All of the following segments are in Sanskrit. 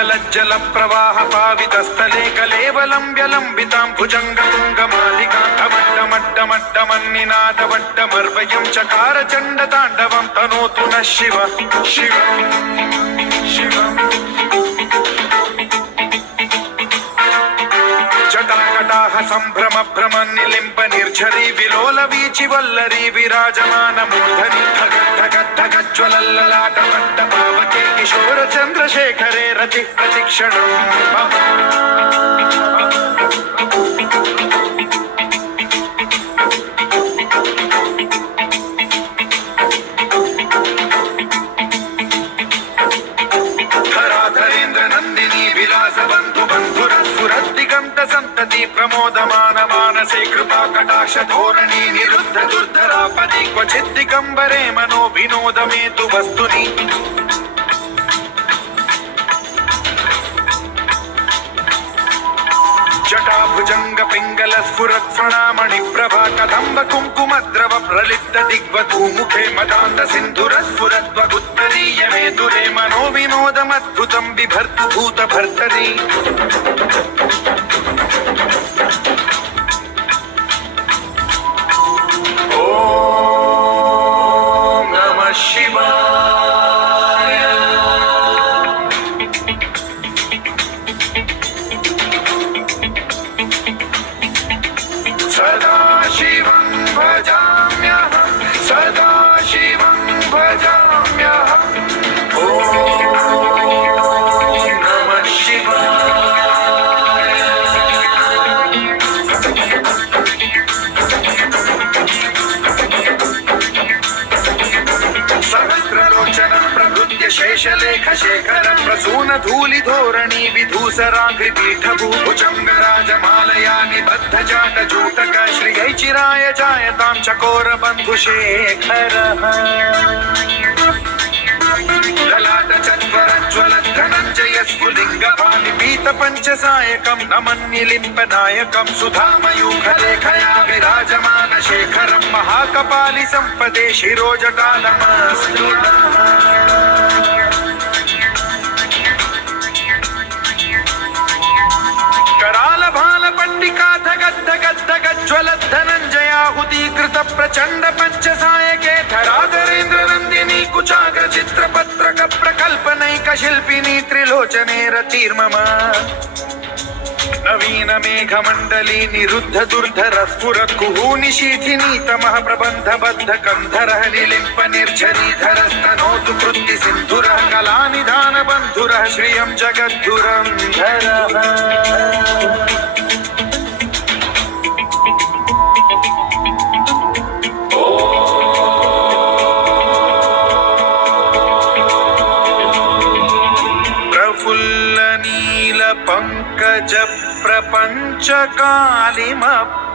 गलज्जल प्रवाह पावितस्थले कलेवलं व्यलम्बितां भुजङ्गतुङ्गमालिकान्तमड्डमड्डमड्डमन्निनादवड्डमर्वयं चकार चण्डताण्डवं तनोतु नः शिव शिव शिव। जटाकटाह सम्भ्रम भ्रम निलिम्ब निर्झरी विलोल वीचि वल्लरी विराजमान मूर्धनि धग धग धगज्ज्वलल्ललाट मट्ट पावके किशोर चन्द्रशेखरे रति प्रतिक्षणं मम। संतति प्रमोदमान मानसे कृपा कटाक्ष धोरणी निरुद्ध दुर्धरापदि क्वचित् दिगम्बरे मनो विनोद मे तु वस्तुनि। जटाभुजंग पिंगल स्फुरत् स्वर्णामणि प्रभा कदम्ब कुङ्कुमद्रव प्रलिप्त दिग्वधू मुखे मदान्त सिन्धुर स्फुरत् वगुत्तरीय मे दुरे मनो विनोदमद्भुतं बिभर्तु भूत भर्तरि। ओम नमः शिवाय। सदा शिवं भजाम्यहं सदा शिवं भजाम्यहं। ओम नमः शिवाय। सहस्रलोचनं प्रभृत्य शेषलेख शेखरं प्रसून धूलि धोरणी विधूसराग्रिपीठभूभुजंग राजमालया निबद्ध जाट जूटक श्रियै चिराय जायतां चकोर बन्धुशेखरः। ललाट चत्वरज्ज्वल धनञ्जय स्फुलिङ्गपाणि पीत पञ्चसायकं नमन्निलिम्ब नायकं सुधामयूखलेखया विराजमान शेखरं महाकपालि सम्पदे शिरोजटालमस्तुतः। कराल भाल पट्टिका धगद्धगद्धगज्ज्वलत् धनञ्जयाहुतीकृत प्रचण्ड पञ्चसायके धराधरेन्द्र नन्दिनी कुचाग्र चित्रपत्रक प्रकल्पनैक शिल्पिनी त्रिलोचने रतिर्मम। नवीन मेघमण्डली निरुद्ध दुर्धर स्फुरत् कुहूनिशीथिनी तमः प्रबन्ध बद्ध कन्धरः निलिम्प निर्झरीधरस्तनोतु कृत्ति सिन्धुरः कलानिधान बन्धुरः श्रियं जगद्धुरन्धरः। प्रफुल्ल नील पंकज प्रपंच कालिम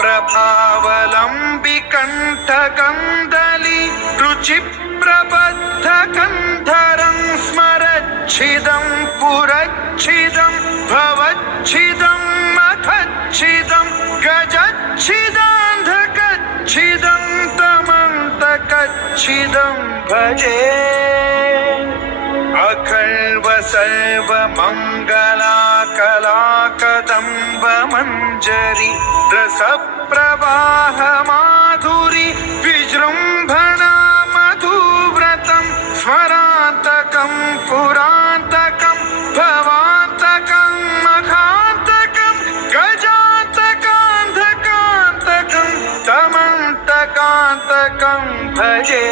प्रभावलंबि कंठ कंदली रुचि प्रबद्ध कंधरं स्मरच्छिदं पुरच्छिदं भवच्छिदं मखच्छिदं गजच्छिदान्धकच्छिदं तमन्तकच्छिदं भजे। अखर्व सर्व मंगला कला कदम्ब मंजरी रस प्रवाह माधुरी विजृंभणा मधुव्रतं स्मरान्तकं पुरान्तकं भवान्तकं मखान्तकं गजान्तकान्धकान्तकं तमन्तकान्तकं भजे।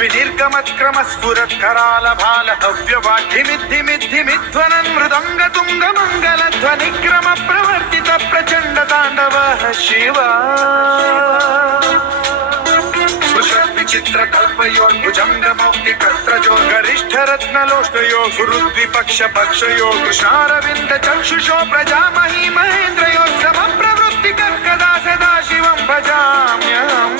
विनिर्गमत्क्रम स्फुरत् कराल भाल हव्यवाढ्यमिद्धिमिद्धिमिध्वनन् मृदंग तुंग मंगल ध्वनिक्रम प्रवर्तित प्रचंड तांडवः शिव। विचित्र कल्पयोर्भुजंग मौक्ति कस्त्रजो गरिष्ठ रत्नलोष्टयो गुरुद्विपक्ष पक्षयो कृष्णारविंद चक्षुषो प्रजामही महेन्द्रयो सम प्रवृत्ति कदा सदा शिवं भजाम्यहम्।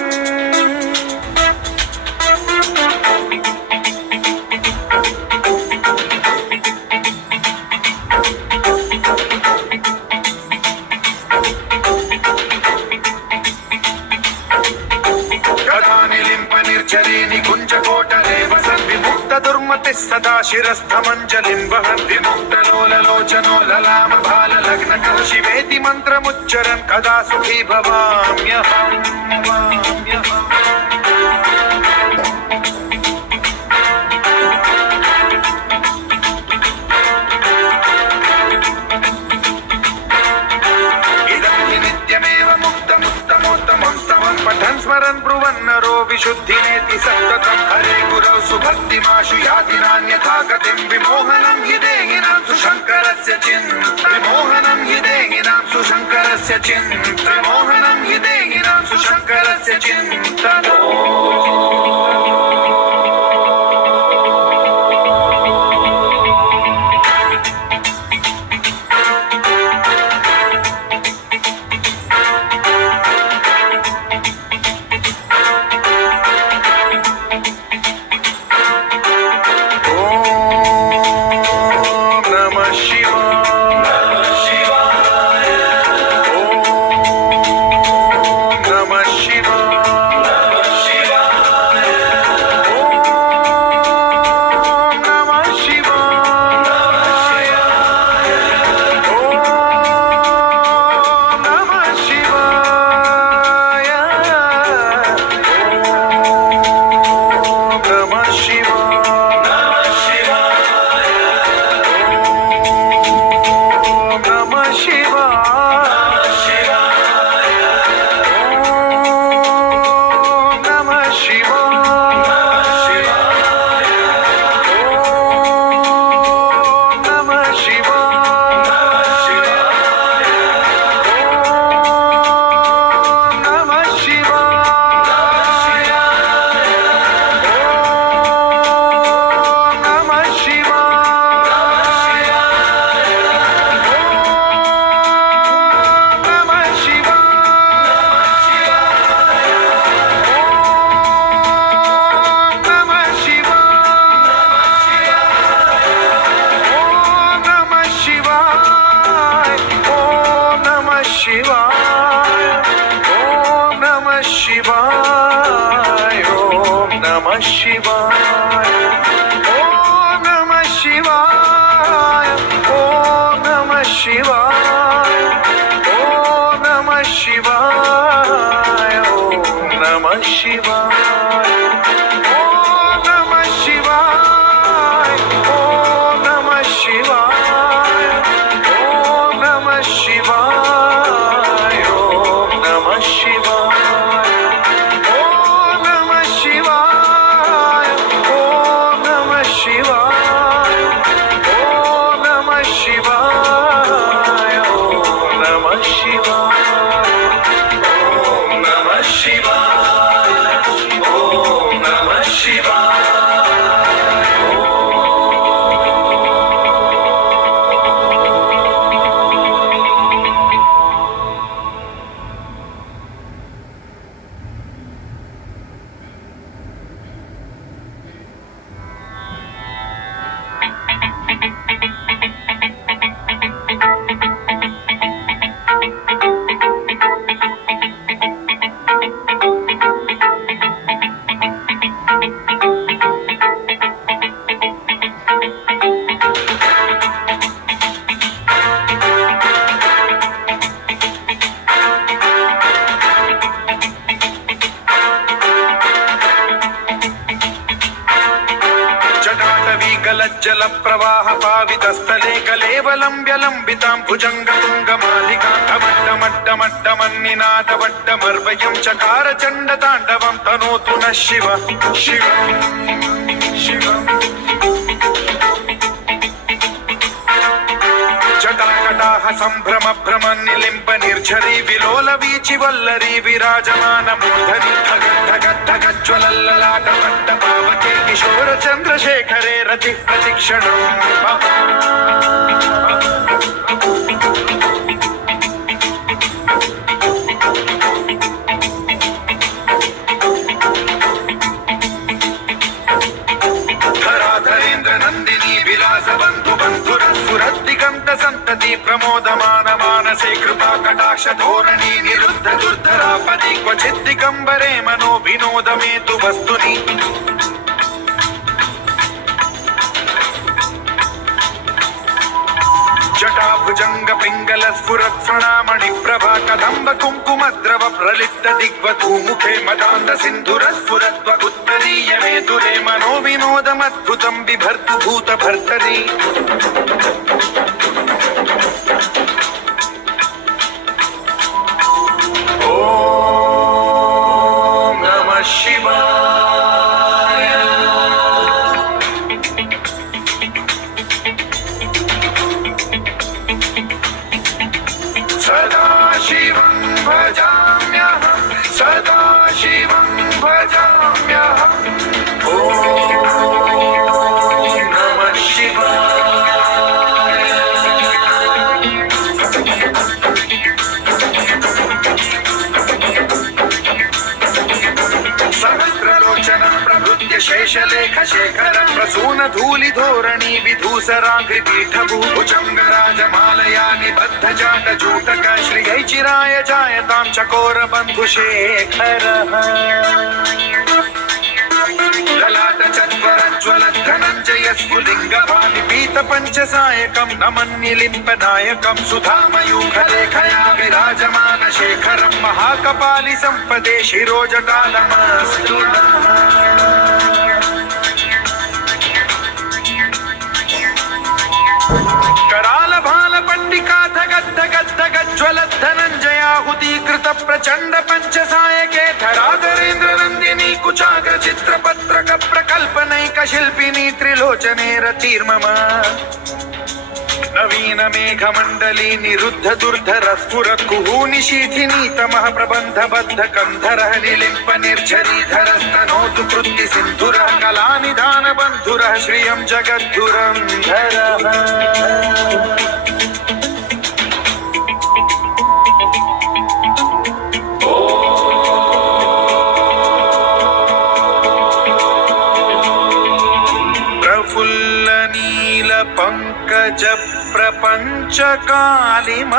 మతి సదా శిరస్థమంజలిం వహంతి ముక్తలోలలోచనో లలామ బాలలగ్నక శివేతి మంత్రముచ్చరన్ కదా సుఖీ భవామ్యహం. పఠన్ స్మరన్ బ్రువన్నరో విశుద్ధినేతి సతతం హరే గురౌ సుభక్తిమాశు యాతి నాన్యథా గతిం విమోహనం హి దేహినాం సుశంకరస్య చింత విమోహనం హి దేహినాం సుశంకరస్య చింత విమోహనం హి దేహినాం సుశంకరస్య చింతనో. జల ప్రవాహ పావితస్థలే కలేవలంబ్యలంబితాం భుజంగతుంగమాలికాంతమడ్డమడ్డమడ్డమన్నినాదవడ్డమర్వయం చకార చండ తాండవం తనోతు న శివ శివ శివ. జటాకటాహ సంభ్రమ భ్రమ నిలింప నిర్ఝరీ విలోల వీచి వల్లరీ విరాజమాన మూర్ధని ధగ ధగ ధగ జ్వలల్లలాట పట్ట పావకే కిశోర చంద్రశేఖరే రతి ప్రతిక్షణం. ధరాధరేంద్ర నందిని విలాస బంధు బంధుర సురద్దిగంత సంతతి ప్రమోదమాన మానసే కృపా కటాక్ష ధోరణి నిరుద్ధ దుర్ధరాపది క్వచిత్ దిగంబరే మనో వినోదమేతు వస్తుని. पिङ्गलस्फुरत्सृणामणि प्रभा कदम्ब कुङ्कुमद्रव प्रलिप्त दिग्वधूमुखे मदान्त सिन्धुरस्फुरद्वगुत्तरीय मे दुरे मनो विनोदमद्भुतं बिभर्तु भूतभर्तरि ॐ नमः शिवाय सदा शिवं भजाम्यहं सदा शिवं भजाम्यहम् ॐ नमः शिवाय सहस्रलोचनं प्रभृत्य शेषलेखशेखरं प्रसूनधूलिधोरणी विधूसराङ्घ्रिपीठभूभुजङ्गराजमालया निबद्धजाटजूटक श्रियैचिराय जायतां चकोरबन्धुशेखरः ललाटचत्वरज्वलद्धनञ्जयस्फुलिङ्गभानि पीतपञ्चसायकं नमन्निलिम्पनायकं सुधामयूखलेखया विराजमानशेखरं महाकपालि सम्पदे शिरोजटालमस्तु नः कराल भाल पंडिका धगद्धगद्धगज्ज्वलद्धनञ्जयाहुतीकृत प्रचण्ड पञ्चसायके धराधरेन्द्र नन्दिनी कुचाग्र चित्रपत्रक प्रकल्पनैक शिल्पिनी त्रिलोचने रतिर्मम नवीन मेघमण्डली निरुद्ध दुर्धर स्फुरत् कुहूनिशीथिनी तमः प्रबन्धबद्ध कन्धरः निलिम्प निर्झरीधरस्तनोतु कृत्ति सिन्धुरः कलानिधान बन्धुरः श्रियं जगद्धुरन्धरः पंकज प्रपंच कालिम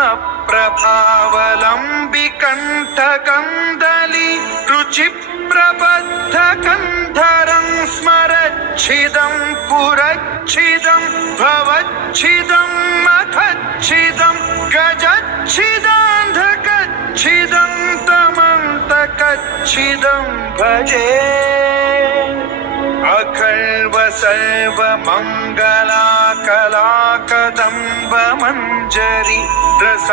प्रभावलंबि कंठ कंदली रुचि प्रबद्ध कंधरं स्मरच्छिदं पुरच्छिदं भवच्छिदं मखच्छिदं गजच्छिदान्धकच्छिदं तमन्तकच्छिदं भजे अखर्व सर्व मंगला कला कदम्ब मंजरी रस